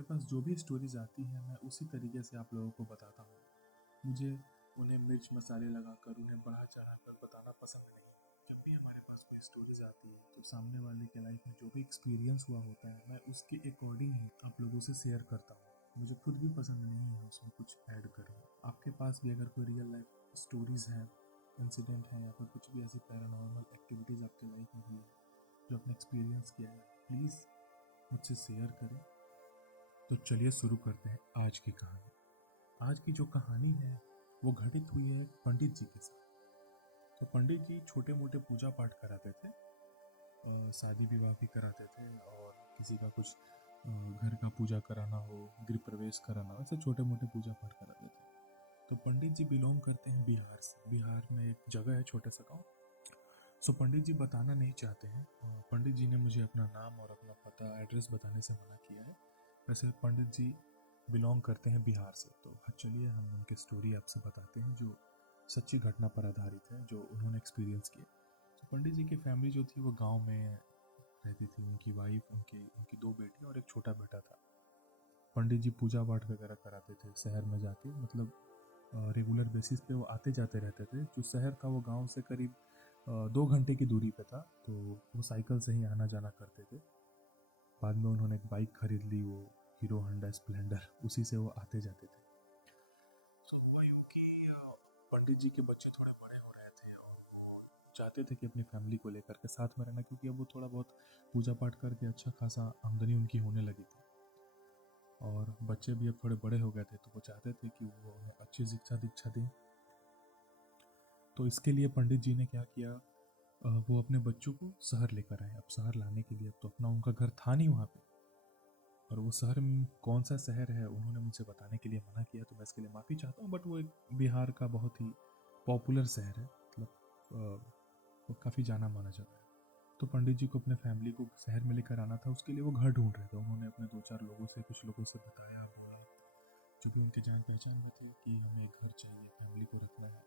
हमारे पास जो भी स्टोरीज आती हैं मैं उसी तरीके से आप लोगों को बताता हूँ। मुझे उन्हें मिर्च मसाले लगाकर उन्हें बढ़ा चढ़ाकर बताना पसंद नहीं। जब भी हमारे पास कोई स्टोरीज आती है तो सामने वाले के लाइफ में जो भी एक्सपीरियंस हुआ होता है मैं उसके अकॉर्डिंग ही आप लोगों से शेयर करता हूँ। मुझे खुद भी पसंद नहीं है उसमें कुछ ऐड करना। आपके पास भी अगर कोई रियल लाइफ स्टोरीज हैं, इंसिडेंट हैं या फिर कुछ भी ऐसी पैरानॉर्मल एक्टिविटीज़ आपके लाइफ में हुई है जो आपने एक्सपीरियंस किया है, प्लीज़ मुझसे शेयर करें। तो चलिए शुरू करते हैं आज की कहानी। आज की जो कहानी है वो घटित हुई है पंडित जी के साथ। तो पंडित जी छोटे मोटे पूजा पाठ कराते थे, शादी विवाह भी कराते थे और किसी का कुछ घर का पूजा कराना हो, गृह प्रवेश कराना हो, ऐसे छोटे मोटे पूजा पाठ कराते थे। तो पंडित जी बिलोंग करते हैं बिहार से। बिहार में एक जगह है छोटा सा गाँव। सो पंडित जी बताना नहीं चाहते हैं। पंडित जी ने मुझे अपना नाम और अपना पता एड्रेस बताने से मना किया है। वैसे पंडित जी बिलोंग करते हैं बिहार से। तो चलिए हम उनकी स्टोरी आपसे बताते हैं जो सच्ची घटना पर आधारित है, जो उन्होंने एक्सपीरियंस किया। तो पंडित जी की फैमिली जो थी वो गांव में रहती थी। उनकी वाइफ, उनकी उनकी दो बेटी और एक छोटा बेटा था। पंडित जी पूजा पाठ वगैरह कराते थे शहर में जाके, मतलब रेगुलर बेसिस पे वो आते जाते रहते थे। जो शहर था वो गांव से करीब 2 घंटे की दूरी पे था, तो वो साइकिल से ही आना जाना करते थे। बाद में उन्होंने एक बाइक खरीद ली, वो हीरो होंडा स्प्लेंडर, उसी से वो आते जाते थे। तो हुआ यूँ कि पंडित जी के बच्चे थोड़े बड़े हो रहे थे और वो चाहते थे कि अपनी फैमिली को लेकर के साथ में रहना, क्योंकि अब वो थोड़ा बहुत पूजा पाठ करके अच्छा खासा आमदनी उनकी होने लगी थी और बच्चे भी अब थोड़े बड़े हो गए थे। तो वो चाहते थे कि वो उन्हें अच्छी शिक्षा दीक्षा दें। तो इसके लिए पंडित जी ने क्या किया, वो अपने बच्चों को शहर लेकर आए। अब शहर लाने के लिए अब तो अपना उनका घर था नहीं वहाँ पे, और वो शहर कौन सा शहर है उन्होंने मुझे बताने के लिए मना किया। तो मैं इसके लिए माफ़ी चाहता हूँ, बट वो एक बिहार का बहुत ही पॉपुलर शहर है, मतलब वो काफ़ी जाना माना जगह है। तो पंडित जी को अपने फैमिली को शहर में लेकर आना था, उसके लिए वो घर ढूंढ रहे थे। उन्होंने अपने 2-4 लोगों से, कुछ लोगों से बताया, बोला, जो भी उनके जान पहचान में थे कि हमें एक घर चाहिए, फैमिली को रखना है।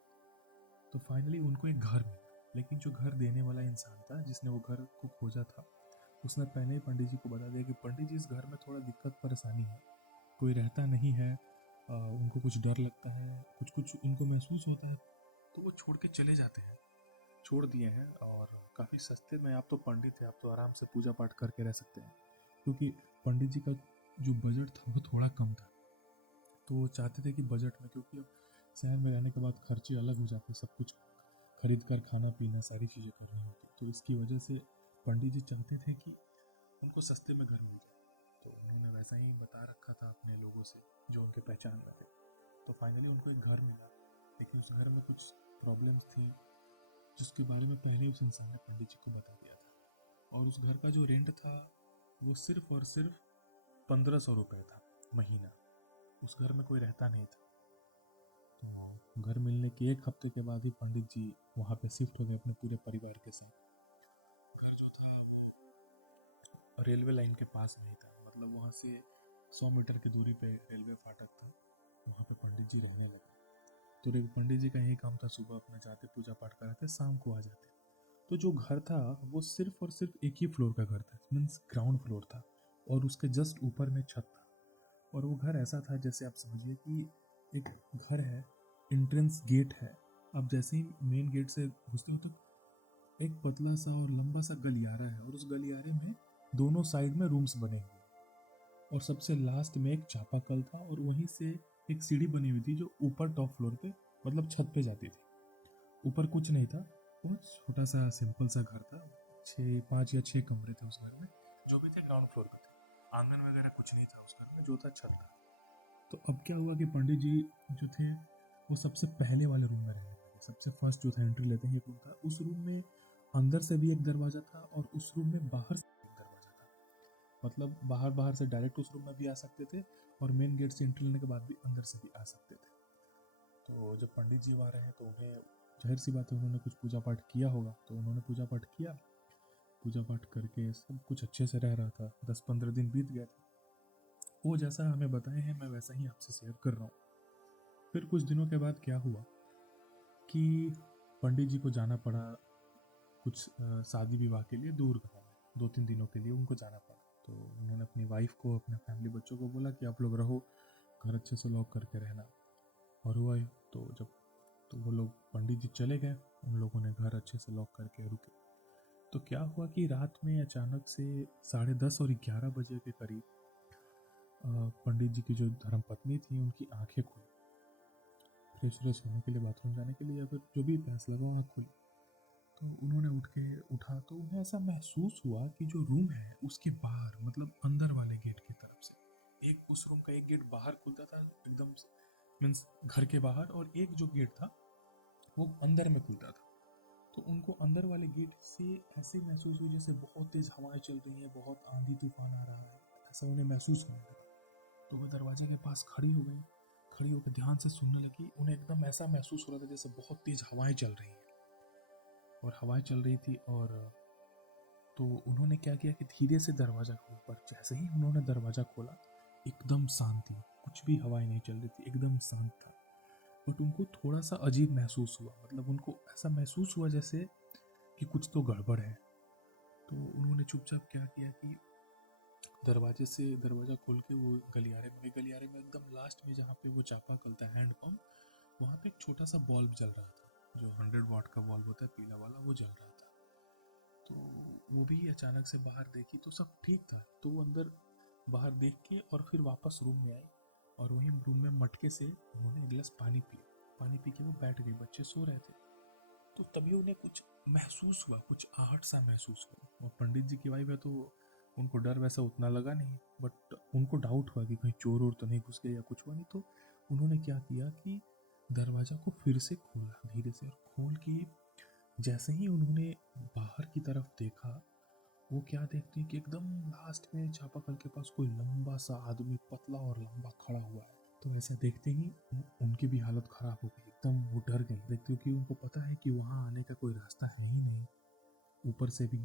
तो फाइनली उनको एक घर मिला। लेकिन जो घर देने वाला इंसान था, जिसने वो घर को खोजा था, उसने पहले ही पंडित जी को बता दिया कि पंडित जी इस घर में थोड़ा दिक्कत परेशानी है, कोई रहता नहीं है, उनको कुछ डर लगता है, कुछ कुछ इनको महसूस होता है, तो वो छोड़ के चले जाते हैं। छोड़ दिए हैं और काफ़ी सस्ते में। आप तो पंडित हैं, आप तो आराम से पूजा पाठ करके रह सकते हैं, क्योंकि पंडित जी का जो बजट था वो थोड़ा कम था। तो वो चाहते थे कि बजट में, क्योंकि अब शहर में रहने के बाद खर्चे अलग हो जाते, सब कुछ खरीद कर खाना पीना सारी चीज़ें करनी होती, तो इसकी वजह से पंडित जी चाहते थे कि उनको सस्ते में घर मिल जाए। तो उन्होंने वैसा ही बता रखा था अपने लोगों से जो उनके पहचान में थे। तो फाइनली उनको एक घर मिला, लेकिन उस घर में कुछ प्रॉब्लम्स थी जिसके बारे में पहले उस इंसान ने पंडित जी को बता दिया था। और उस घर का जो रेंट था वो सिर्फ और सिर्फ 1500 रुपये था महीना। उस घर में कोई रहता नहीं था। तो घर मिलने के 1 हफ्ते के बाद ही पंडित जी वहाँ पे शिफ्ट हो गए अपने पूरे परिवार के साथ। घर जो था वो रेलवे लाइन के पास में ही था, मतलब वहाँ से 100 मीटर की दूरी पे रेलवे फाटक था। वहाँ पे पंडित जी रहने लगे। तो पंडित जी का यही काम था, सुबह अपना जाते पूजा पाठ कराते, शाम को आ जाते। तो जो घर था वो सिर्फ और सिर्फ एक ही फ्लोर का घर था, मीन्स ग्राउंड फ्लोर था, और उसके जस्ट ऊपर में छत था। और वो घर ऐसा था जैसे आप समझिए कि एक घर है, एंट्रेंस गेट है, अब जैसे ही मेन गेट से घुसते हो तो एक पतला सा और लंबा सा गलियारा है, और उस गलियारे में दोनों साइड में रूम्स बने हुए, और सबसे लास्ट में एक चापाकल था, और वहीं से एक सीढ़ी बनी हुई थी जो ऊपर टॉप फ्लोर पे, मतलब छत पे जाती थी। ऊपर कुछ नहीं था, बहुत छोटा सा सिंपल सा घर था। 5 या 6 कमरे थे उस घर में, जो भी थे ग्राउंड फ्लोर पे थे। आंगन वगैरह कुछ नहीं था उस घर में, जो था छत था। तो अब क्या हुआ कि पंडित जी जो थे वो सबसे पहले वाले रूम में रहने लगे। सबसे फर्स्ट जो था, एंट्री लेते ही एक रूम था, उस रूम में अंदर से भी एक दरवाजा था और उस रूम में बाहर से भी एक दरवाजा था। मतलब बाहर बाहर से डायरेक्ट उस रूम में भी आ सकते थे, और मेन गेट से एंट्री लेने के बाद भी अंदर से भी आ सकते थे। तो जब पंडित जी वहाँ रहे तो उन्हें, जाहिर सी बात है, उन्होंने कुछ पूजा पाठ किया होगा, तो उन्होंने पूजा पाठ किया। पूजा पाठ करके सब कुछ अच्छे से रह रहा था। 10-15 दिन बीत गए थे। वो जैसा हमें बताए हैं मैं वैसा ही आपसे शेयर कर रहा हूँ। फिर कुछ दिनों के बाद क्या हुआ कि पंडित जी को जाना पड़ा कुछ शादी विवाह के लिए दूर गाँव में। 2-3 दिनों के लिए उनको जाना पड़ा। तो उन्होंने अपनी वाइफ को, अपने फैमिली बच्चों को बोला कि आप लोग रहो, घर अच्छे से लॉक करके रहना। और हुआ ही, तो वो लोग पंडित जी चले गए, उन लोगों ने घर अच्छे से लॉक करके रुके। तो क्या हुआ कि रात में अचानक से 10:30 और 11 बजे के करीब पंडित जी की जो धर्मपत्नी थी उनकी आंखें खुली, फ्रेश फ्रेश होने के लिए, बाथरूम जाने के लिए, या फिर जो भी प्यास लगा आँख खुली। तो उन्होंने उठा तो उन्हें ऐसा महसूस हुआ कि जो रूम है उसके बाहर, मतलब अंदर वाले गेट की तरफ से, एक उस रूम का एक गेट बाहर खुलता था एकदम, मीन्स घर के बाहर, और एक जो गेट था वो अंदर में खुलता था। तो उनको अंदर वाले गेट से ऐसे महसूस हुई जैसे बहुत तेज हवाएं चल रही हैं, बहुत आंधी तूफान आ रहा है, ऐसा उन्हें महसूस होने लगा। तो वो दरवाजे के पास खड़ी हो गई, खड़ी होकर ध्यान से सुनने लगी। उन्हें एकदम ऐसा महसूस हो रहा था जैसे बहुत तेज हवाएं चल रही हैं, और हवाएं चल रही थी। और तो उन्होंने क्या किया कि धीरे से दरवाज़ा खोला, पर जैसे ही उन्होंने दरवाज़ा खोला एकदम शांति, कुछ भी हवाएं नहीं चल रही थी, एकदम शांत था। बट उनको थोड़ा सा अजीब महसूस हुआ, मतलब उनको ऐसा महसूस हुआ जैसे कि कुछ तो गड़बड़ है। तो उन्होंने चुपचाप क्या किया कि दरवाजे से दरवाज़ा खोल के वो गलियारे में एकदम लास्ट में जहाँ पे वो चापाकल था, हैंड पंप, वहाँ पे एक छोटा सा बल्ब जल रहा था, जो 100 वाट का बल्ब होता है पीला वाला, वो जल रहा था। तो वो भी अचानक से बाहर देखी तो सब ठीक था। तो वो अंदर बाहर देख के और फिर वापस रूम में आई, और वहीं रूम में मटके से उन्होंने एक गिलास पानी पिया। पानी पी के वो बैठ गई, बच्चे सो रहे थे। तो तभी उन्हें कुछ महसूस हुआ, कुछ आहट सा महसूस हुआ। और पंडित जी की वाइफ है तो उनको डर वैसा उतना लगा नहीं, बट उनको डाउट हुआ कि कहीं चोर और तो नहीं घुस गए या कुछ हुआ नहीं। तो उन्होंने क्या किया कि दरवाज़ा को फिर से खोला धीरे से, और खोल के जैसे ही उन्होंने बाहर की तरफ देखा, वो क्या देखते हैं कि एकदम लास्ट में चापाकल के पास कोई लंबा सा आदमी, पतला और लंबा, खड़ा हुआ है। तो ऐसा देखते ही उनकी भी हालत खराब हो गई, एकदम वो डर गई, देखते क्योंकि उनको पता है कि वहाँ आने का कोई रास्ता है ही नहीं। ऊपर से भी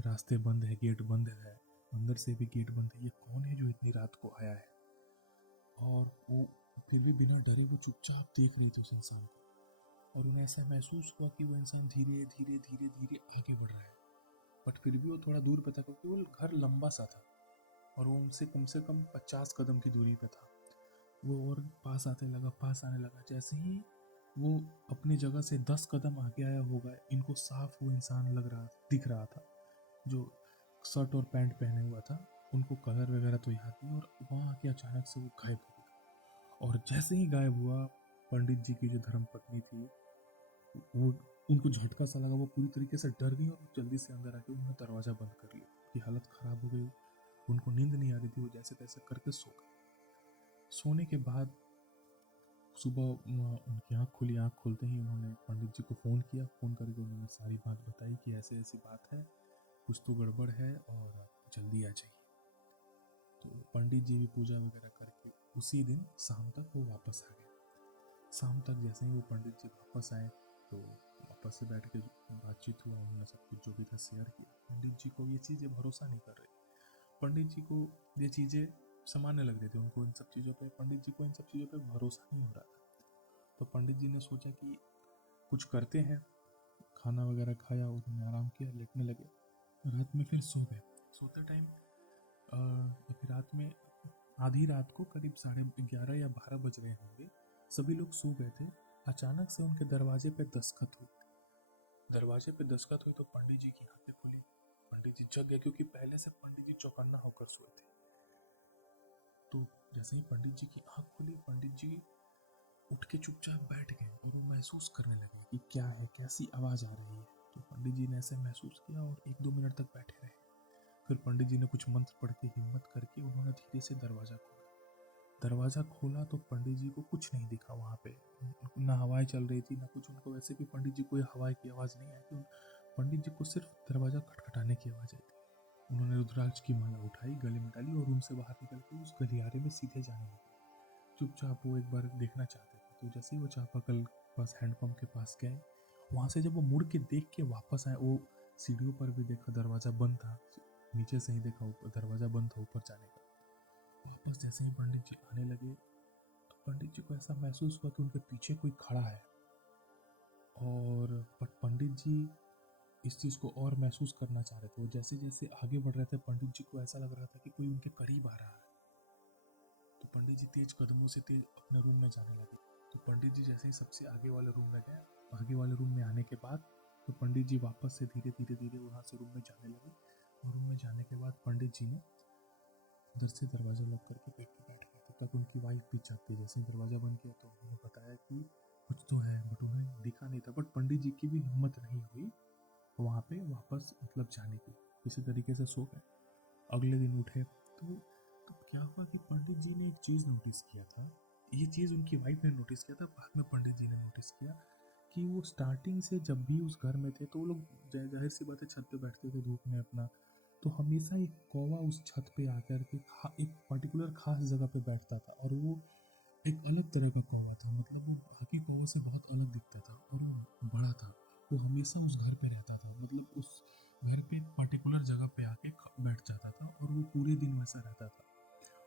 रास्ते बंद है, गेट बंद है, अंदर से भी गेट बंद है, ये कौन है जो इतनी रात को आया है। और वो फिर भी बिना डरे वो चुपचाप देख रही थी उस इंसान को, और उन्हें ऐसा महसूस हुआ कि वो इंसान धीरे धीरे धीरे धीरे आगे बढ़ रहा है। बट फिर भी वो थोड़ा दूर पे था, क्योंकि वो घर लंबा सा था और वो उनसे कम से कम 50 कदम की दूरी पे था। वो और पास आने लगा। जैसे ही वो अपनी जगह से 10 कदम आगे आया होगा, इनको साफ वो इंसान दिख रहा था, जो शर्ट और पैंट पहने हुआ था। उनको कलर वगैरह तो याद नहीं, और वहाँ आके अचानक से वो गायब हो गया। और जैसे ही गायब हुआ, पंडित जी की जो धर्मपत्नी थी, वो उनको झटका सा लगा, वो पूरी तरीके से डर गई और जल्दी से अंदर आके उन्होंने दरवाज़ा बंद कर लिया। उनकी हालत ख़राब हो गई, उनको नींद नहीं आ रही थी, वो जैसे तैसे करके सो गए। सोने के बाद सुबह उनकी आँख खुली। आँख खोलते ही उन्होंने पंडित जी को फ़ोन किया। फ़ोन करके उन्होंने सारी बात बताई कि ऐसे ऐसी बात है, कुछ तो गड़बड़ है और आप जल्दी आ जाइए। तो पंडित जी भी पूजा वगैरह करके उसी दिन शाम तक वो वापस आ गए। शाम तक जैसे ही वो पंडित जी वापस आए, तो वापस से बैठ के बातचीत हुआ, उन्होंने सब कुछ जो भी था शेयर किया। पंडित जी को ये चीज़ें भरोसा नहीं कर रही, पंडित जी को ये चीज़ें सामान्य लग रही थी, उनको इन सब चीज़ों पे, पंडित जी को इन सब चीज़ों पे भरोसा नहीं हो रहा था। तो पंडित जी ने सोचा कि कुछ करते हैं। खाना वगैरह खाया, उन्होंने आराम किया, लेटने लगे। रात में फिर सो गए। सोते टाइम फिर रात में आधी रात को करीब 11:30 या 12 बज रहे होंगे, सभी लोग सो गए थे। अचानक से उनके दरवाजे पे दस्तखत हुई। दरवाजे पे दस्तखत हुई तो पंडित जी की आंखें खुली। पंडित जी जग गए, क्योंकि पहले से पंडित जी चौकन्ना होकर सोए थे। तो जैसे ही पंडित जी की आंख खुली, पंडित जी उठ के चुपचाप बैठ गए और वो महसूस करने लगे कि क्या है, कैसी आवाज़ आ रही है। तो पंडित जी ने ऐसे महसूस किया और 1-2 मिनट तक बैठे रहे। फिर पंडित जी ने कुछ मंत्र पढ़ के, हिम्मत करके उन्होंने धीरे से दरवाज़ा खोला। दरवाज़ा खोला तो पंडित जी को कुछ नहीं दिखा वहाँ पे, ना हवाएं चल रही थी ना कुछ। उनको वैसे भी पंडित जी कोई हवा की आवाज़ नहीं आई। पंडित जी को सिर्फ दरवाज़ा खटखटाने की आवाज़ आई थी। उन्होंने रुद्राक्ष की माला उठाई, गले में डाली और उनसे बाहर निकल के उस गलियारे में सीधे जाने लगे। चुपचाप वो एक बार देखना चाहते थे। तो जैसे ही वो चापाकल पास, हैंडपम्प के पास गए, वहाँ से जब वो मुड़ के देख के वापस आए, वो सीढ़ियों पर भी देखा दरवाज़ा बंद था, नीचे से ही देखा ऊपर दरवाज़ा बंद था ऊपर जाने का। वापस जैसे ही पंडित जी आने लगे, तो पंडित जी को ऐसा महसूस हुआ कि उनके पीछे कोई खड़ा है। और पंडित जी इस चीज़ को और महसूस करना चाह रहे थे। वो जैसे जैसे आगे बढ़ रहे थे पंडित जी को ऐसा लग रहा था कि कोई उनके करीब आ रहा है। तो पंडित जी तेज कदमों से तेज अपने रूम में जाने लगे। तो पंडित जी जैसे ही सबसे आगे वाले रूम में गए, आगे वाले रूम में आने के बाद तो पंडित जी वापस से धीरे धीरे धीरे वहाँ से रूम में जाने लगे। और रूम में जाने के बाद पंडित जी ने अंदर से दरवाजा लग करके देख के बैठ गए थे। तब उनकी वाइफ भी जागती। जैसे ही दरवाजा बंद किया तो उन्होंने बताया कि कुछ तो है, बट उन्हें दिखा नहीं था। बट पंडित जी की भी हिम्मत नहीं हुई वहाँ पे वापस मतलब जाने की, किसी तरीके से सो गए। अगले दिन उठे तो क्या हुआ कि पंडित जी ने एक चीज़ नोटिस किया था। ये चीज़ उनकी वाइफ ने नोटिस किया था, बाद में पंडित जी ने नोटिस किया कि वो स्टार्टिंग से जब भी उस घर में थे तो वो लोग जाहिर सी बात है छत पे बैठते थे धूप में अपना, तो हमेशा एक कौवा उस छत पे आकर के एक पर्टिकुलर खास जगह पे बैठता था। और वो एक अलग तरह का कौवा था, मतलब वो बाकी कौवा से बहुत अलग दिखता था और वो बड़ा था। वो हमेशा उस घर पे रहता था, मतलब उस घर पे एक पर्टिकुलर जगह पे आके बैठ जाता था और वो पूरे दिन वैसा रहता था।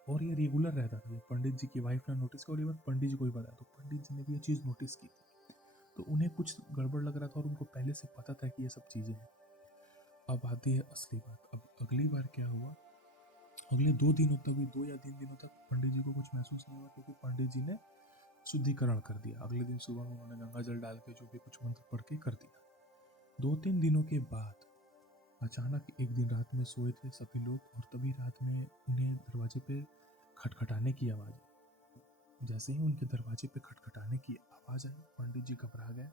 और ये रेगुलर रहता था। ये पंडित जी की वाइफ ने नोटिस किया और ये बात पंडित जी को ही बताया। तो पंडित जी ने भी ये चीज़ नोटिस की थी। तो उन्हें कुछ गड़बड़ लग रहा था और उनको पहले से पता था कि ये सब चीज़ें हैं। अब आती है असली बात। अब अगली बार क्या हुआ, अगले 2 दिनों तक भी 2 या 3 दिनों तक पंडित जी को कुछ महसूस नहीं हुआ, क्योंकि पंडित जी ने शुद्धिकरण कर दिया। अगले दिन सुबह में उन्होंने गंगा जल डाल के जो भी कुछ मंत्र पढ़ के कर दिया। 2-3 दिनों के बाद अचानक एक दिन रात में सोए थे सभी लोग और तभी रात में उन्हें दरवाजे पे खटखटाने की आवाज़ आई। जैसे ही उनके दरवाजे पे खटखटाने की आवाज़ आई, पंडित जी घबरा गए,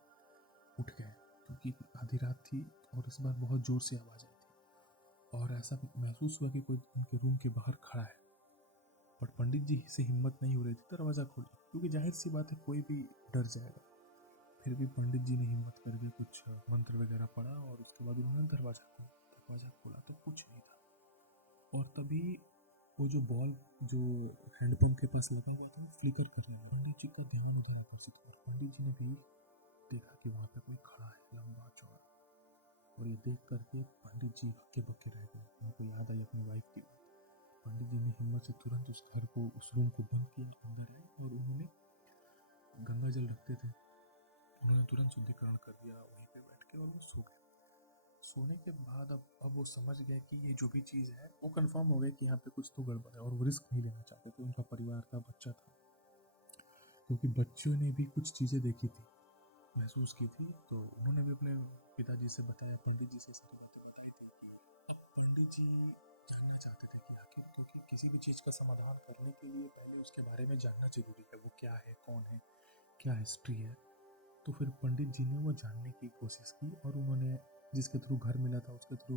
उठ गए, क्योंकि आधी रात थी और इस बार बहुत ज़ोर से आवाज़ आई थी। और ऐसा महसूस हुआ कि कोई उनके रूम के बाहर खड़ा है। बट पंडित जी से हिम्मत नहीं हो रही थी दरवाज़ा खोलने, क्योंकि जाहिर सी बात है कोई भी डर जाएगा। फिर भी पंडित जी ने हिम्मत करके कुछ मंत्र वगैरह पढ़ा और उसके बाद उन्होंने दरवाज़ा खोला तो कुछ नहीं था। और तभी वो जो बॉल जो हैंडपम्प के पास लगा हुआ था वो फ्लिकर करने लगा। पंडित जी का ध्यान उधर आकर्षित हुआ। पंडित जी ने भी देखा कि वहाँ पे कोई खड़ा है, लंबा चौड़ा। और ये देख करके पंडित जी हक्के बक्के रह गए। उनको याद आई अपनी वाइफ की बात। पंडित जी ने हिम्मत से तुरंत उस घर को, उस रूम को बंद किया, अंदर आए और उन्होंने गंगा जल रखते थे, उन्होंने तुरंत शुद्धिकरण कर दिया वहीं पे बैठ के और वो सो गए। सोने के बाद अब वो समझ गए कि ये जो भी चीज़ है वो कंफर्म हो गया कि यहाँ पे कुछ तो गड़बड़ है। और वो रिस्क नहीं लेना चाहते थे। उनका परिवार था, बच्चा था, क्योंकि बच्चों ने भी कुछ चीज़ें देखी थी, महसूस की थी। तो उन्होंने भी अपने पिताजी से बताया, पंडित जी से सारी बातें बताई थी। कि अब पंडित जी जानना चाहते थे कि आखिर, क्योंकि किसी भी चीज़ का समाधान करने के लिए पहले उसके बारे में जानना जरूरी है, वो क्या है, कौन है, क्या हिस्ट्री है। तो फिर पंडित जी ने वो जानने की कोशिश की और उन्होंने जिसके थ्रू घर मिला था उसके थ्रू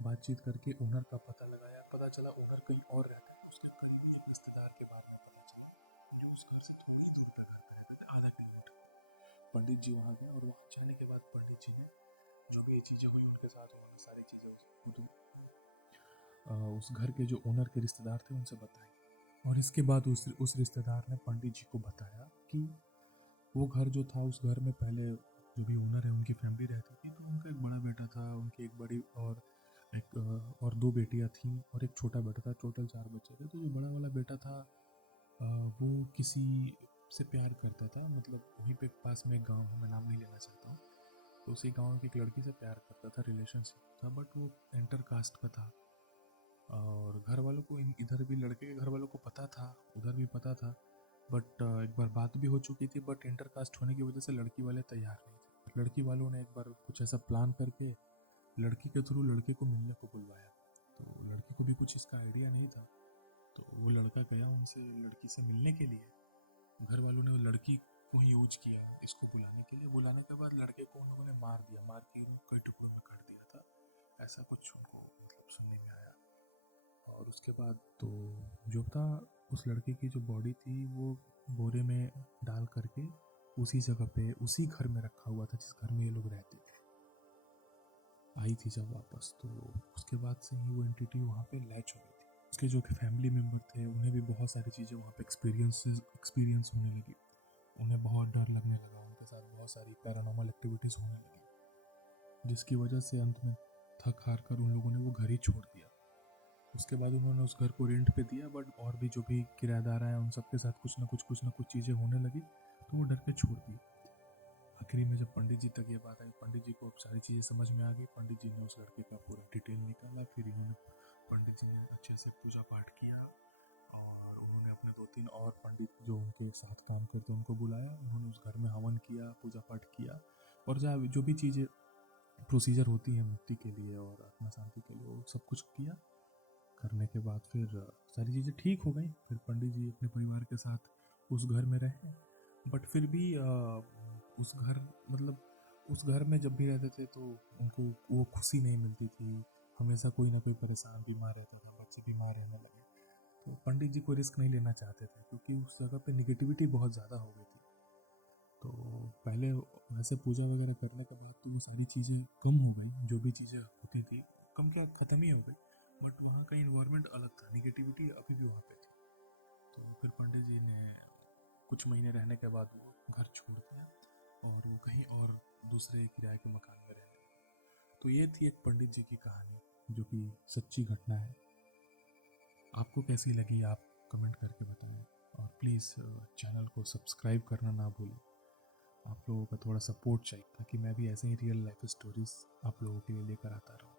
बातचीत करके ओनर का पता लगाया। पता चला ओनर कहीं और रहता है। उसके करीबी एक रिश्तेदार के बारे में पता चला जो उस घर से थोड़ी दूर पे घर पे रहते थे, आधा किलोमीटर। पंडित जी वहाँ गए और वहाँ जाने के बाद पंडित जी ने जो भी चीज़ें हुई उनके साथ, उन्होंने सारी चीज़ें उस घर के जो ओनर के रिश्तेदार थे उनसे बताई। और इसके बाद उस रिश्तेदार ने पंडित जी को बताया कि वो घर जो था, उस घर में पहले जो भी ओनर है उनकी फैमिली रहती थी। तो उनका एक बड़ा बेटा था, उनकी एक बड़ी और 2 बेटियां थीं और एक छोटा बेटा था। टोटल 4 बच्चे थे। तो जो बड़ा वाला बेटा था वो किसी से प्यार करता था, मतलब वहीं पे पास में एक गाँव है, मैं नाम नहीं लेना चाहता हूँ। तो उसी गाँव की एक लड़की से प्यार करता था, रिलेशनशिप था, बट वो इंटर कास्ट का था। और घर वालों को इधर भी, लड़के के घर वालों को पता था, उधर भी पता था। बट एक बार बात भी हो चुकी थी, बट इंटर कास्ट होने की वजह से लड़की वाले तैयार नहीं थे। लड़की वालों ने एक बार कुछ ऐसा प्लान करके लड़की के थ्रू लड़के को मिलने को बुलवाया। तो लड़की को भी कुछ इसका आइडिया नहीं था। तो वो लड़का गया उनसे, लड़की से मिलने के लिए। घर वालों ने लड़की को ही यूज किया इसको बुलाने के लिए। बुलाने के बाद लड़के को उन लोगों ने मार दिया, मार के कई टुकड़ों में काट दिया था, ऐसा कुछ उनको मतलब सुनने में आया। और उसके बाद तो जो था, उस लड़के की जो बॉडी थी वो बोरे में डाल करके उसी जगह पे, उसी घर में रखा हुआ था जिस घर में ये लोग रहते थे। आई थी जब वापस, तो उसके बाद से ही वो एंटिटी वहाँ पे लैच हो गई थी। उसके जो फैमिली मेम्बर थे उन्हें भी बहुत सारी चीज़ें वहाँ पे एक्सपीरियंस होने लगी। उन्हें बहुत डर लगने लगा, उनके साथ बहुत सारी पैरानॉर्मल एक्टिविटीज़ होने लगी, जिसकी वजह से अंत में थक हार कर उन लोगों ने वो घर ही छोड़ दिया। उसके बाद उन्होंने उस घर को रेंट पे दिया, बट और भी जो भी किराएदार आए उन सबके साथ कुछ ना कुछ चीज़ें होने लगी, तो वो डर के छोड़ दी। आखिरी में जब पंडित जी तक ये बात आई, पंडित जी को अब सारी चीज़ें समझ में आ गई। पंडित जी ने उस लड़के का पूरा डिटेल निकाला। फिर इन्होंने पंडित जी ने अच्छे से पूजा पाठ किया और उन्होंने अपने 2-3 और पंडित जो उनके साथ काम करते उनको बुलाया। उन्होंने उस घर में हवन किया, पूजा पाठ किया और जहाँ जो भी चीज़ें प्रोसीजर होती हैं मुक्ति के लिए और आत्मा शांति के लिए, वो सब कुछ किया। करने के बाद फिर सारी चीज़ें ठीक हो गई। फिर पंडित जी अपने परिवार के साथ उस घर में रहे। बट फिर भी उस घर मतलब उस घर में जब भी रहते थे तो उनको वो खुशी नहीं मिलती थी। हमेशा कोई ना कोई परेशान बीमार रहता था, बच्चे बीमार रहने लगे। तो पंडित जी कोई रिस्क नहीं लेना चाहते थे क्योंकि उस जगह पे निगेटिविटी बहुत ज़्यादा हो गई थी। तो पहले वैसे पूजा वगैरह करने के बाद तो वो सारी चीज़ें कम हो गई, जो भी चीज़ें होती थी कम क्या ख़त्म ही हो गई। बट वहाँ का इन्वायरमेंट अलग था, निगेटिविटी अभी भी वहाँ पे थी। तो फिर पंडित जी ने कुछ महीने रहने के बाद वो घर छोड़ दिया और वो कहीं और दूसरे किराए के मकान में रहने लगे। तो ये थी एक पंडित जी की कहानी जो कि सच्ची घटना है। आपको कैसी लगी आप कमेंट करके बताएं और प्लीज़ चैनल को सब्सक्राइब करना ना भूलें। आप लोगों का थोड़ा सपोर्ट चाहिए ताकि मैं भी ऐसे ही रियल लाइफ स्टोरीज आप लोगों के लिए लेकर आता रहूँ।